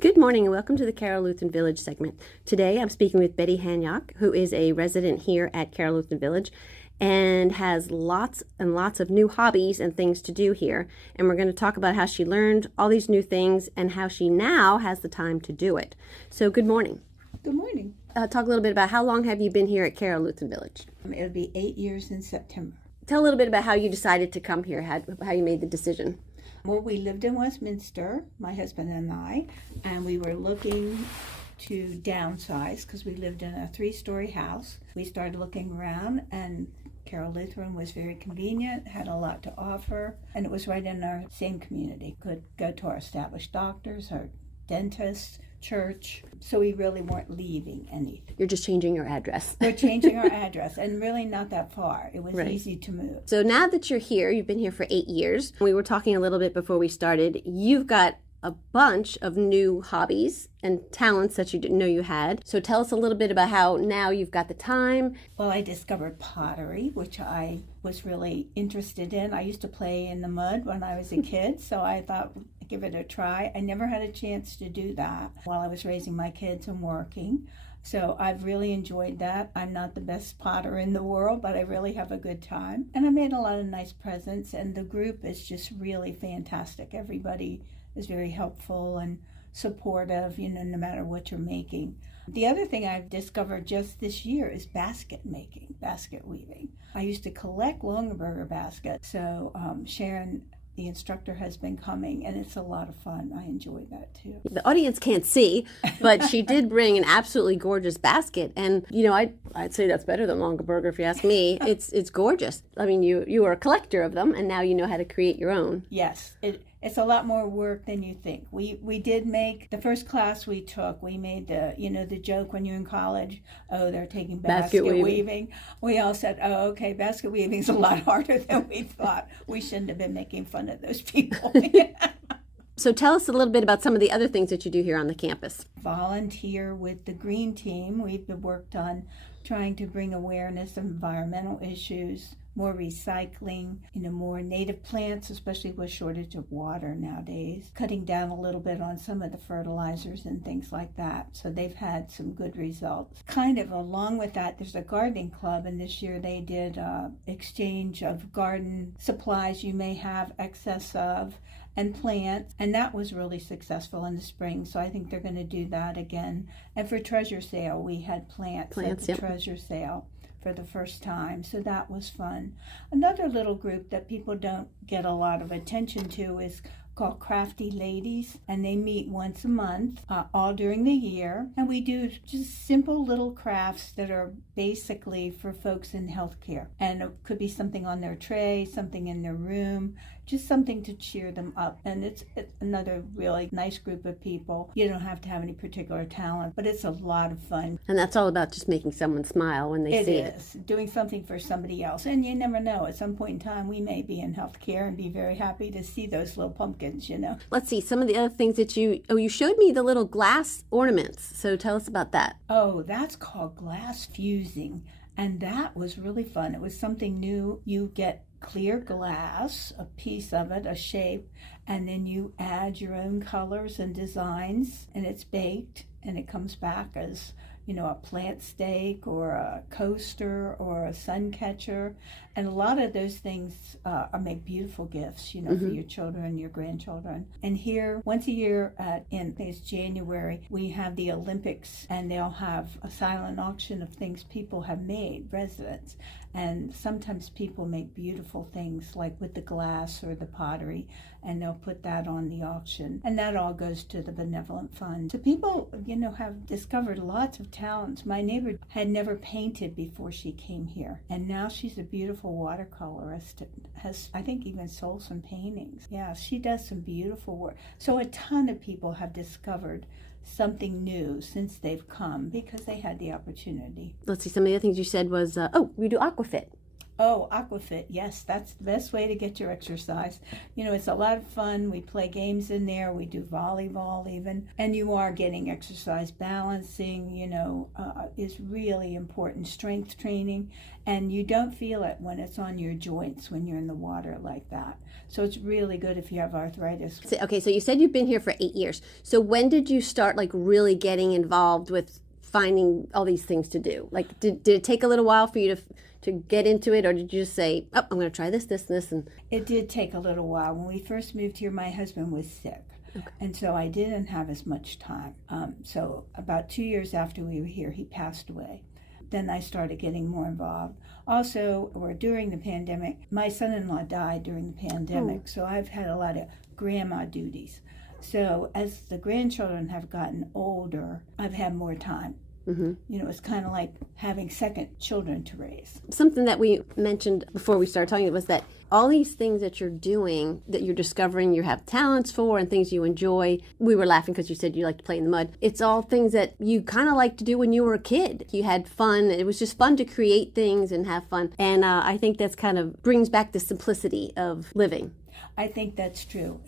Good morning and welcome to the Carroll Lutheran Village segment. Today I'm speaking with Betty Hanyok, who is a resident here at Carroll Lutheran Village and has lots and lots of new hobbies and things to do here. And we're going to talk about how she learned all these new things and how she now has the time to do it. So good morning. Good morning. Talk a little bit about how long have you been here at Carroll Lutheran Village? It'll be 8 years in September. Tell a little bit about how you decided to come here, how you made the decision. Well, we lived in Westminster, my husband and I, and we were looking to downsize because we lived in a 3-story house. We started looking around, and Carroll Lutheran was very convenient, had a lot to offer, and it was right in our same community. Could go to our established doctors, our dentists, church, so we really weren't leaving anything. You're just changing your address. We're changing our address, and really not that far. It was Right. easy to move. So now that you're here, you've been here for 8 years. We were talking a little bit before we started. You've got a bunch of new hobbies and talents that you didn't know you had. So tell us a little bit about how now you've got the time. Well, I discovered pottery, which I was really interested in. I used to play in the mud when I was a kid, so I thought I'd give it a try. I never had a chance to do that while I was raising my kids and working. So I've really enjoyed that. I'm not the best potter in the world, but I really have a good time. And I made a lot of nice presents, and the group is just really fantastic. Everybody is very helpful and supportive, no matter what you're making. The other thing I've discovered just this year is basket making, basket weaving. I used to collect Longaberger baskets, so Sharon, the instructor, has been coming, and it's a lot of fun. I enjoy that too. The audience can't see, but she did bring an absolutely gorgeous basket. And, I'd say that's better than Longaberger if you ask me. It's gorgeous. I mean, you are a collector of them, and now you know how to create your own. Yes, it's a lot more work than you think. We did make the first class we took. We made the joke when you're in college. Oh, they're taking basket weaving. We all said, oh, okay, basket weaving's a lot harder than we thought. We shouldn't have been making fun of those people. So tell us a little bit about some of the other things that you do here on the campus. Volunteer with the Green Team. We've worked on trying to bring awareness of environmental issues, more recycling, more native plants, especially with shortage of water nowadays, cutting down a little bit on some of the fertilizers and things like that. So they've had some good results. Kind of along with that, there's a gardening club, and this year they did exchange of garden supplies you may have excess of and plants, and that was really successful in the spring, so I think they're going to do that again. And for treasure sale, we had plants at the treasure sale for the first time, so that was fun. Another little group that people don't get a lot of attention to is called Crafty Ladies, and they meet once a month, all during the year, and we do just simple little crafts that are basically for folks in healthcare, and it could be something on their tray, something in their room, just something to cheer them up. And it's another really nice group of people. You don't have to have any particular talent, but it's a lot of fun. And that's all about just making someone smile when they see it. It is, doing something for somebody else. And you never know, at some point in time, we may be in healthcare and be very happy to see those little pumpkins, Let's see, some of the other things that you showed me the little glass ornaments. So tell us about that. Oh, that's called glass fusing. And that was really fun. It was something new. You get clear glass, a piece of it, a shape, and then you add your own colors and designs, and it's baked, and it comes back as a plant stake or a coaster or a sun catcher. And a lot of those things make beautiful gifts, for your children and your grandchildren. And here, once a year in January, we have the Olympics, and they'll have a silent auction of things people have made, residents. And sometimes people make beautiful things like with the glass or the pottery, and they'll put that on the auction. And that all goes to the benevolent fund. So people, have discovered lots of talents. My neighbor had never painted before she came here, and now she's a beautiful watercolorist. Has, I think, even sold some paintings. Yeah, she does some beautiful work. So a ton of people have discovered something new since they've come because they had the opportunity. Let's see, some of the other things you said was, we do aquafit. Oh, Aquafit, yes, that's the best way to get your exercise. It's a lot of fun. We play games in there. We do volleyball even. And you are getting exercise. Balancing, is really important. Strength training. And you don't feel it when it's on your joints when you're in the water like that. So it's really good if you have arthritis. Okay, so you said you've been here for 8 years. So when did you start really getting involved with finding all these things to do? Did it take a little while for you to get into it, or did you just say, oh, I'm going to try this, this, and this? And it did take a little while. When we first moved here, my husband was sick. Okay. And so I didn't have as much time. So about 2 years after we were here, he passed away. Then I started getting more involved. Also, or during the pandemic, my son-in-law died during the pandemic, so I've had a lot of grandma duties. So as the grandchildren have gotten older, I've had more time. Mm-hmm. It's kind of like having second children to raise. Something that we mentioned before we started talking was that all these things that you're doing, that you're discovering you have talents for and things you enjoy. We were laughing because you said you like to play in the mud. It's all things that you kind of like to do when you were a kid. You had fun. It was just fun to create things and have fun. And I think that's kind of brings back the simplicity of living. I think that's true.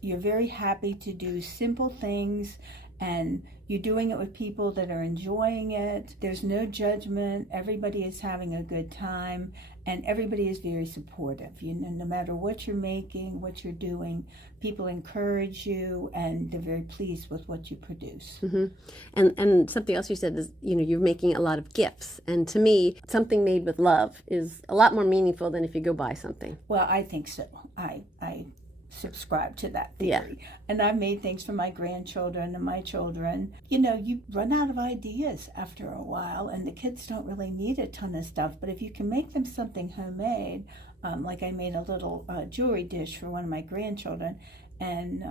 You're very happy to do simple things, and you're doing it with people that are enjoying it. There's no judgment. Everybody is having a good time, and everybody is very supportive. No matter what you're making, what you're doing, people encourage you, and they're very pleased with what you produce. Mm-hmm. And something else you said is, you're making a lot of gifts. And to me, something made with love is a lot more meaningful than if you go buy something. Well, I think so. I subscribe to that theory. Yeah. And I've made things for my grandchildren and my children. You run out of ideas after a while, and the kids don't really need a ton of stuff. But if you can make them something homemade, like I made a little jewelry dish for one of my grandchildren, and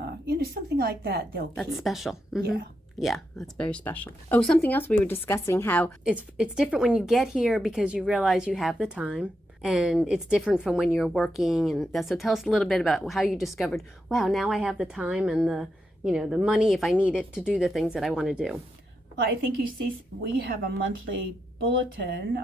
something like that, they'll keep. That's special. Mm-hmm. Yeah. Yeah, that's very special. Oh, something else we were discussing, how it's different when you get here because you realize you have the time. And it's different from when you're working. And so tell us a little bit about how you discovered, wow, now I have the time and the money if I need it to do the things that I want to do. Well, I think you see we have a monthly bulletin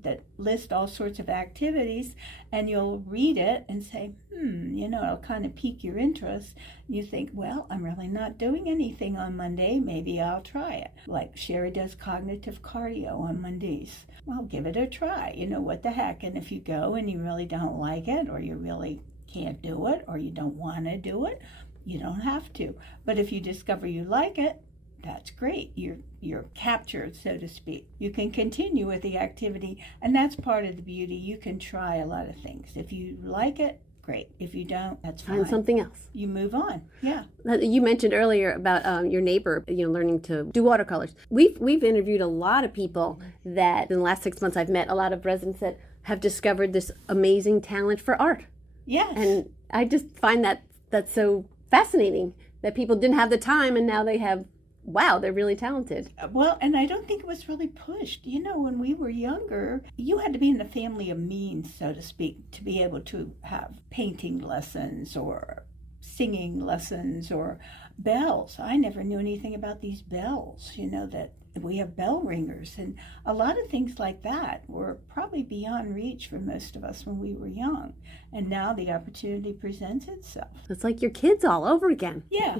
that lists all sorts of activities, and you'll read it and say, it'll kind of pique your interest. You think, well, I'm really not doing anything on Monday. Maybe I'll try it. Like Sherry does cognitive cardio on Mondays. Well, give it a try. What the heck? And if you go and you really don't like it, or you really can't do it, or you don't want to do it, you don't have to. But if you discover you like it, that's great. You're captured, so to speak. You can continue with the activity, and that's part of the beauty. You can try a lot of things. If you like it, great. If you don't, that's fine. Find something else. You move on. Yeah. You mentioned earlier about your neighbor, learning to do watercolors. We've interviewed a lot of people that in the last 6 months I've met a lot of residents that have discovered this amazing talent for art. Yes. And I just find that's so fascinating that people didn't have the time and now they have. Wow, they're really talented. Well, and I don't think it was really pushed. When we were younger, you had to be in the family of means, so to speak, to be able to have painting lessons or singing lessons or bells. I never knew anything about these bells, that we have bell ringers, and a lot of things like that were probably beyond reach for most of us when we were young. And now the opportunity presents itself. It's like your kids all over again. Yeah.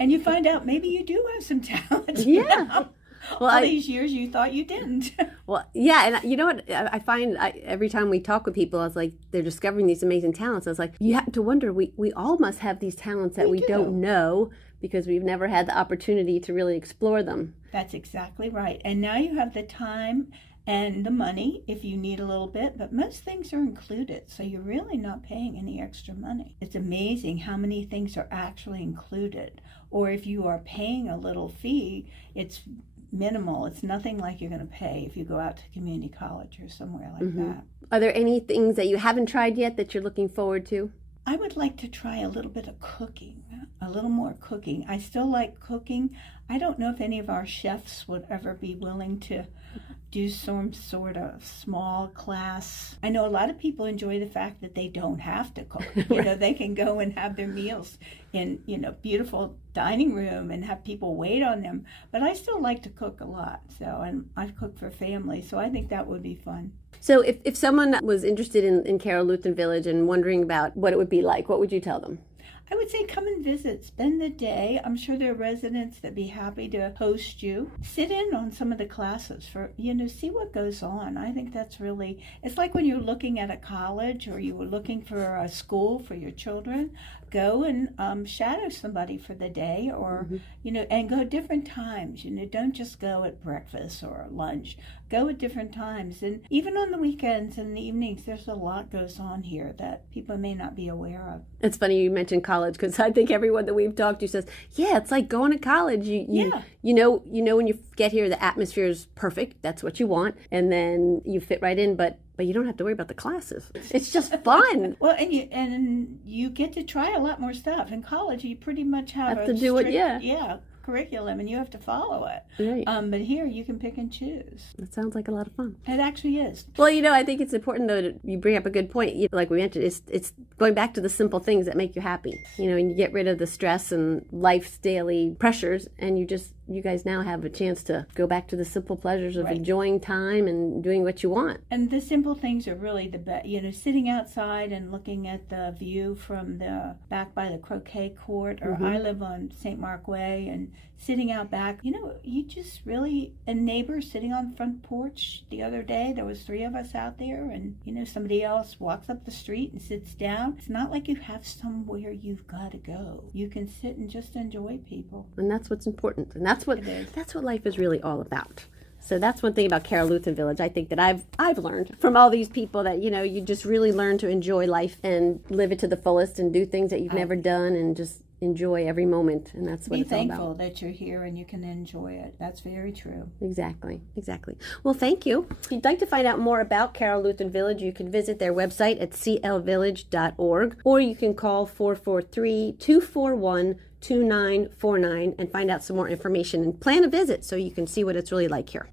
And you find out maybe you do have some talent. Yeah. Well, all these years you thought you didn't. Well, yeah, and you know what I find every time we talk with people, I was like, they're discovering these amazing talents. I was like, you have to wonder, we all must have these talents that we don't know because we've never had the opportunity to really explore them. That's exactly right. And now you have the time and the money if you need a little bit, but most things are included, so you're really not paying any extra money. It's amazing how many things are actually included. Or if you are paying a little fee, it's minimal. It's nothing like you're going to pay if you go out to community college or somewhere like that. Are there any things that you haven't tried yet that you're looking forward to? I would like to try a little bit of cooking, a little more cooking. I still like cooking. I don't know if any of our chefs would ever be willing to do some sort of small class. I know a lot of people enjoy the fact that they don't have to cook. You know, they can go and have their meals in, beautiful dining room and have people wait on them. But I still like to cook a lot. And I've cooked for family, so I think that would be fun. So if someone was interested in Carroll Lutheran Village and wondering about what it would be like, what would you tell them? I would say come and visit, spend the day. I'm sure there are residents that'd be happy to host you. Sit in on some of the classes for, see what goes on. I think that's really, it's like when you're looking at a college or you were looking for a school for your children. Go and shadow somebody for the day or, and go different times. Don't just go at breakfast or lunch. Go at different times. And even on the weekends and the evenings, there's a lot goes on here that people may not be aware of. It's funny you mentioned college because I think everyone that we've talked to says, yeah, it's like going to college. You know when you get here, the atmosphere is perfect. That's what you want. And then you fit right in, but you don't have to worry about the classes. It's just fun. Well, and you get to try a lot more stuff. In college, you pretty much have to do it, curriculum, and you have to follow it. Right. But here, you can pick and choose. That sounds like a lot of fun. It actually is. Well, I think it's important, though, that you bring up a good point. Like we mentioned, it's going back to the simple things that make you happy. And you get rid of the stress and life's daily pressures, and you guys now have a chance to go back to the simple pleasures of enjoying time and doing what you want. And the simple things are really the best. Sitting outside and looking at the view from the back by the croquet court, or I live on St. Mark Way, and sitting out back, you just really, a neighbor sitting on the front porch the other day, there was 3 of us out there, and somebody else walks up the street and sits down. It's not like you have somewhere you've got to go. You can sit and just enjoy people. And that's what's important. And that's what life is really all about. So that's one thing about Carroll Lutheran Village I think that I've learned from all these people, that you just really learn to enjoy life and live it to the fullest and do things that you've never done and just enjoy every moment. And that's what it's all about. Be thankful that you're here and you can enjoy it. That's very true. Exactly. Well, thank you. If you'd like to find out more about Carroll Lutheran Village, you can visit their website at clvillage.org, or you can call 443-241-2949 and find out some more information and plan a visit so you can see what it's really like here.